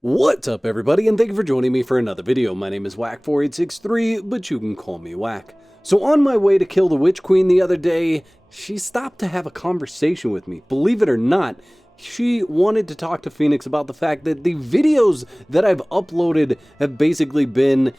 What's up everybody, and thank you for joining me for another video. My name is Whack4863, but you can call me Whack. So on my way to kill the Witch Queen the other day, she stopped to have a conversation with me. Believe it or not, she wanted to talk to Phoenix about the fact that the videos that I've uploaded have basically been,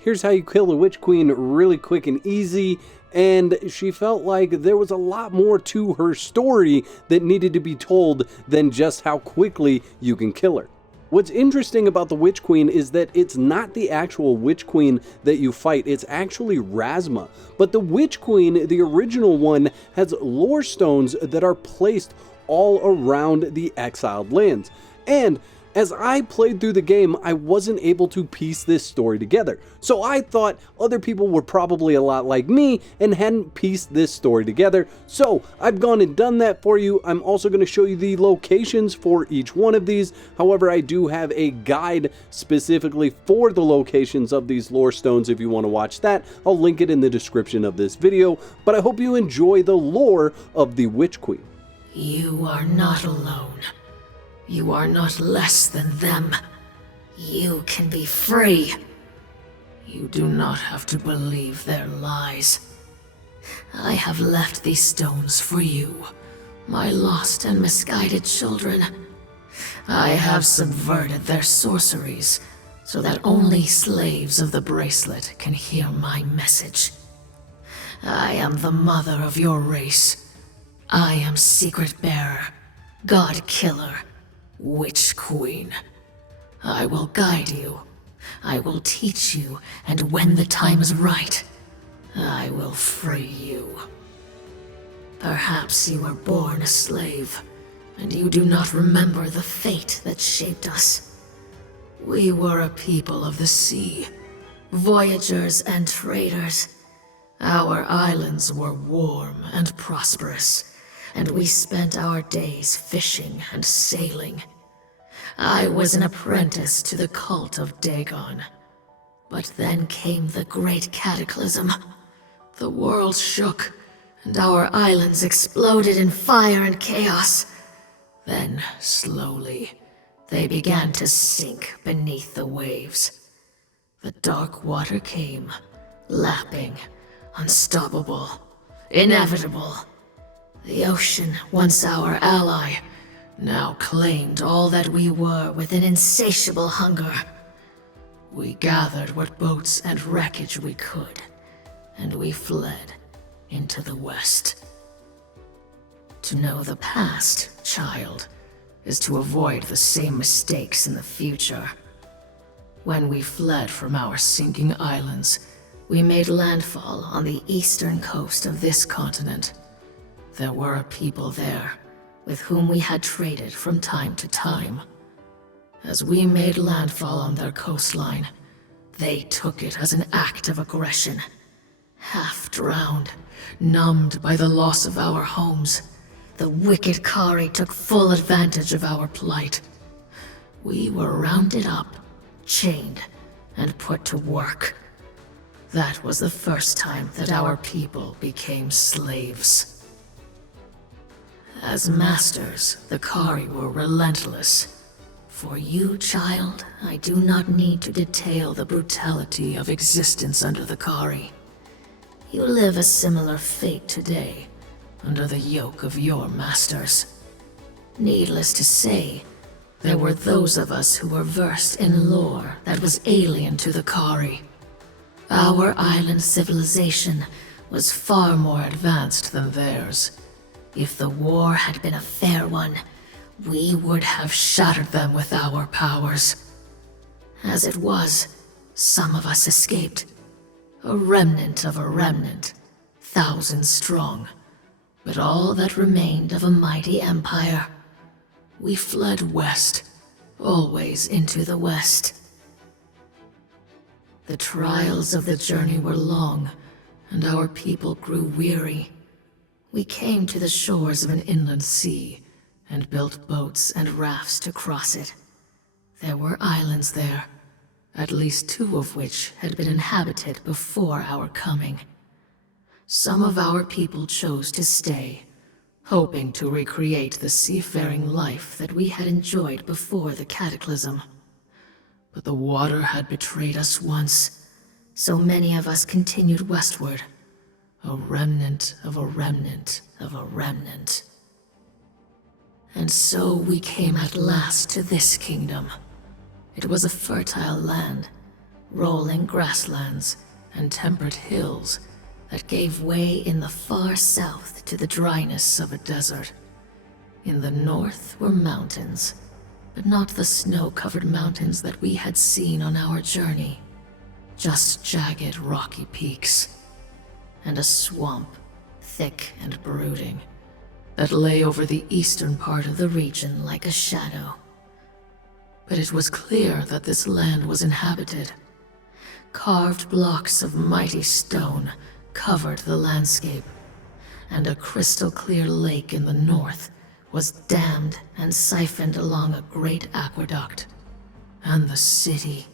here's how you kill the Witch Queen really quick and easy, and she felt like there was a lot more to her story that needed to be told than just how quickly you can kill her. What's interesting about the Witch Queen is that it's not the actual Witch Queen that you fight, it's actually Rasma. But the Witch Queen, the original one, has lore stones that are placed all around the exiled lands. And as I played through the game, I wasn't able to piece this story together. So I thought other people were probably a lot like me and hadn't pieced this story together. So I've gone and done that for you. I'm also going to show you the locations for each one of these. However, I do have a guide specifically for the locations of these lore stones if you want to watch that. I'll link it in the description of this video. But I hope you enjoy the lore of the Witch Queen. You are not alone. You are not less than them. You can be free. You do not have to believe their lies. I have left these stones for you, my lost and misguided children. I have subverted their sorceries, so that only slaves of the bracelet can hear my message. I am the mother of your race. I am Secret Bearer, God Killer, Witch Queen. I will guide you. I will teach you, and when the time is right, I will free you. Perhaps you were born a slave, and you do not remember the fate that shaped us. We were a people of the sea, voyagers and traders. Our islands were warm and prosperous, and we spent our days fishing and sailing. I was an apprentice to the cult of Dagon. But then came the great cataclysm. The world shook, and our islands exploded in fire and chaos. Then, slowly, they began to sink beneath the waves. The dark water came, lapping, unstoppable, inevitable. The ocean, once our ally, now claimed all that we were with an insatiable hunger. We gathered what boats and wreckage we could, and we fled into the west. To know the past, child, is to avoid the same mistakes in the future. When we fled from our sinking islands, we made landfall on the eastern coast of this continent. There were a people there, with whom we had traded from time to time. As we made landfall on their coastline, they took it as an act of aggression. Half drowned, numbed by the loss of our homes, the wicked Qari took full advantage of our plight. We were rounded up, chained, and put to work. That was the first time that our people became slaves. As masters, the Qari were relentless. For you, child, I do not need to detail the brutality of existence under the Qari. You live a similar fate today, under the yoke of your masters. Needless to say, there were those of us who were versed in lore that was alien to the Qari. Our island civilization was far more advanced than theirs. If the war had been a fair one, we would have shattered them with our powers. As it was, some of us escaped. A remnant of a remnant, thousands strong, but all that remained of a mighty empire. We fled west, always into the west. The trials of the journey were long, and our people grew weary. We came to the shores of an inland sea, and built boats and rafts to cross it. There were islands there, at least 2 of which had been inhabited before our coming. Some of our people chose to stay, hoping to recreate the seafaring life that we had enjoyed before the cataclysm. but the water had betrayed us once, so many of us continued westward. A remnant of a remnant of a remnant. And so we came at last to this kingdom. It was a fertile land, rolling grasslands and temperate hills that gave way in the far south to the dryness of a desert. In the north were mountains, but not the snow-covered mountains that we had seen on our journey. Just jagged rocky peaks, and a swamp, thick and brooding, that lay over the eastern part of the region like a shadow. But it was clear that this land was inhabited. Carved blocks of mighty stone covered the landscape, and a crystal-clear lake in the north was dammed and siphoned along a great aqueduct. And the city,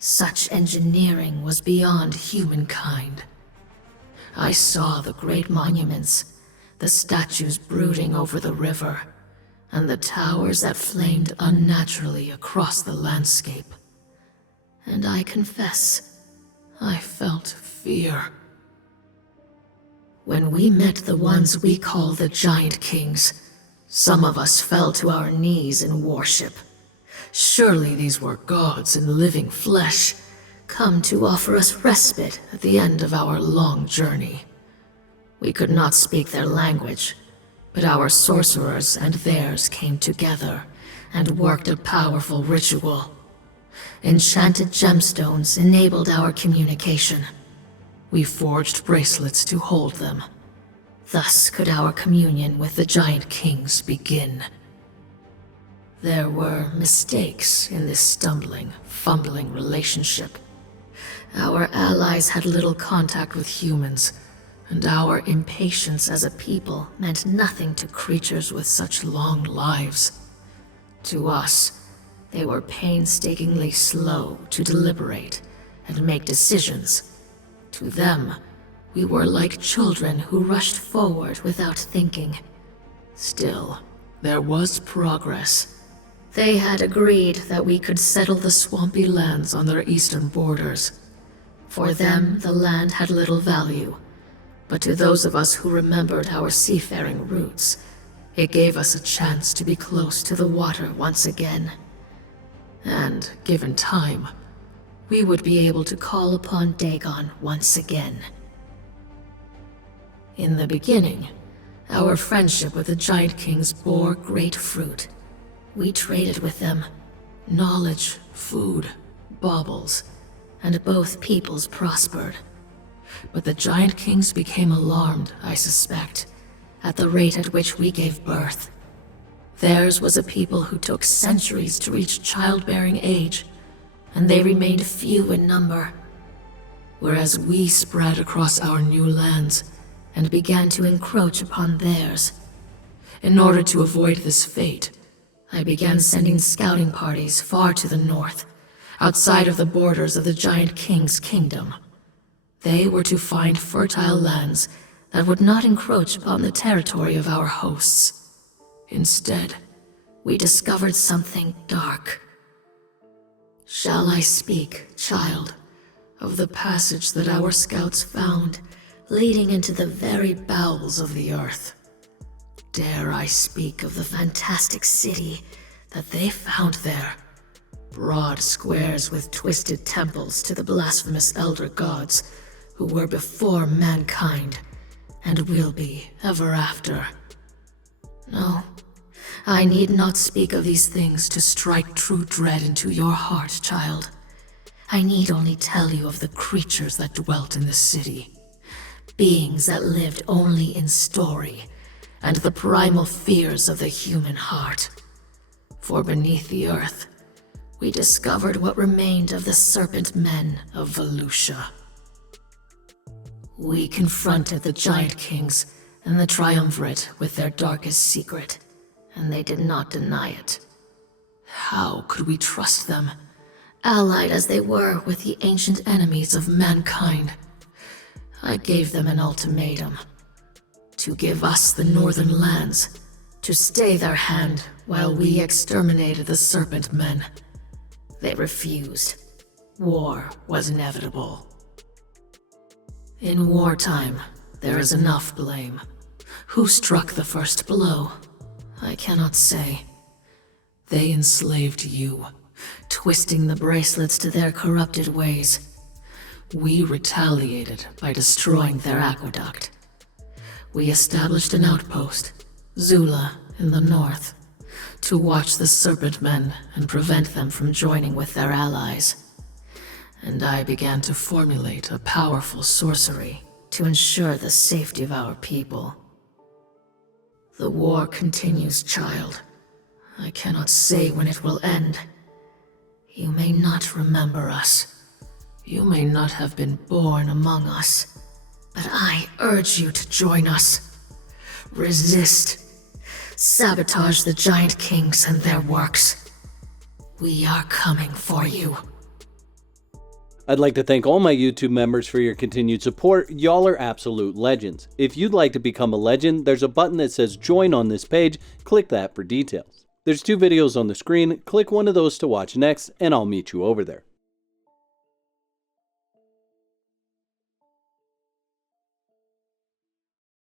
such engineering was beyond humankind. I saw the great monuments, the statues brooding over the river, and the towers that flamed unnaturally across the landscape. And I confess, I felt fear. When we met the ones we call the Giant Kings, some of us fell to our knees in worship. Surely these were gods in living flesh, come to offer us respite at the end of our long journey. We could not speak their language, but our sorcerers and theirs came together and worked a powerful ritual. Enchanted gemstones enabled our communication. We forged bracelets to hold them. Thus could our communion with the Giant Kings begin. There were mistakes in this stumbling, fumbling relationship. Our allies had little contact with humans, and our impatience as a people meant nothing to creatures with such long lives. To us, they were painstakingly slow to deliberate and make decisions. To them, we were like children who rushed forward without thinking. Still, there was progress. They had agreed that we could settle the swampy lands on their eastern borders. For them, the land had little value, but to those of us who remembered our seafaring roots, it gave us a chance to be close to the water once again. And, given time, we would be able to call upon Dagon once again. In the beginning, our friendship with the Giant Kings bore great fruit. We traded with them knowledge, food, baubles, and both peoples prospered. But the Giant Kings became alarmed, I suspect, at the rate at which we gave birth. Theirs was a people who took centuries to reach childbearing age, and they remained few in number. Whereas we spread across our new lands and began to encroach upon theirs. In order to avoid this fate, I began sending scouting parties far to the north, outside of the borders of the Giant King's kingdom. They were to find fertile lands that would not encroach upon the territory of our hosts. Instead, we discovered something dark. Shall I speak, child, of the passage that our scouts found, leading into the very bowels of the earth? Dare I speak of the fantastic city that they found there? Broad squares with twisted temples to the blasphemous elder gods who were before mankind and will be ever after. No, I need not speak of these things to strike true dread into your heart, child. I need only tell you of the creatures that dwelt in the city, beings that lived only in story, and the primal fears of the human heart. For beneath the earth, we discovered what remained of the serpent men of Volusia. We confronted the Giant Kings and the Triumvirate with their darkest secret, and they did not deny it. How could we trust them, allied as they were with the ancient enemies of mankind? I gave them an ultimatum: to give us the northern lands, to stay their hand while we exterminated the serpent men. They refused. War was inevitable. In wartime, there is enough blame. Who struck the first blow? I cannot say. They enslaved you, twisting the bracelets to their corrupted ways. We retaliated by destroying their aqueduct. We established an outpost, Zula, in the north, to watch the serpent men and prevent them from joining with their allies. And I began to formulate a powerful sorcery to ensure the safety of our people. The war continues, child. I cannot say when it will end. You may not remember us. You may not have been born among us. But I urge you to join us. Resist. Sabotage the giant kings and their works. We are coming for you. I'd like to thank all my YouTube members for your continued support. Y'all are absolute legends. If you'd like to become a legend, there's a button that says join on this page. Click that for details. There's 2 videos on the screen. Click one of those to watch next, and I'll meet you over there.